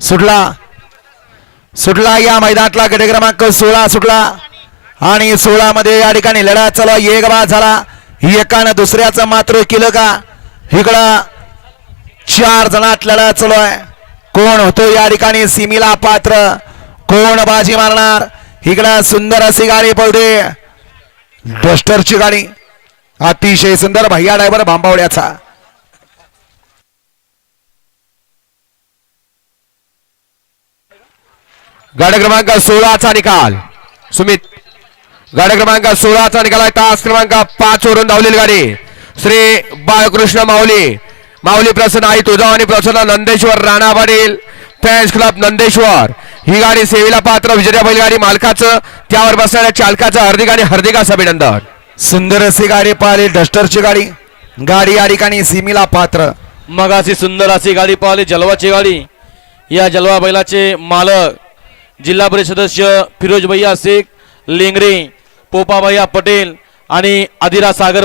सुटला. सुटला या मैदानातला गट क्रमांक सोळा सुटला. आणि सोळा मध्ये या ठिकाणी लढा चालू. आहे. एक बाद झाला. एकानं दुसऱ्याचं मात्र केलं का? इकडं चार जणात लढा चालू आहे. कोण होतो या ठिकाणी? सिमीला पात्र. कोण बाजी मारणार? इकडं सुंदर अशी गाडी पळते. डस्टरची गाडी. अतिशय सुंदर भैया डायव्हर भांबावड्याचा गाड्या क्रमांक सोळाचा निकाल. सुमित. गाड्या क्रमांक सोळाचा निकाल आहे. तास क्रमांक पाच वरून धावलेली गाडी. श्री बाळकृष्ण माऊली. माऊली प्रसन्न आई तुळजावानी प्रसन्न Nandeshwar Rana Patil. Fans club Nandeshwar. ही गाडी सेवेला पात्र विजया बैलगाडी मालकाचं त्यावर बसणाऱ्या चालकाचं हार्दिक आणि हार्दिक असं अभिनंदन. सुंदर अशी गाडी पाहिली डस्टरची गाडी. गाडी या ठिकाणी सिमीला पात्र. मगाशी सुंदर अशी गाडी पाहिली जलवाची गाडी. या जलवा बैलाचे मालक जिल्हा परिषद सदस्य फिरोज भैया शेख लेंगरे पोपा भैया पटेल आणि आदिरा सागर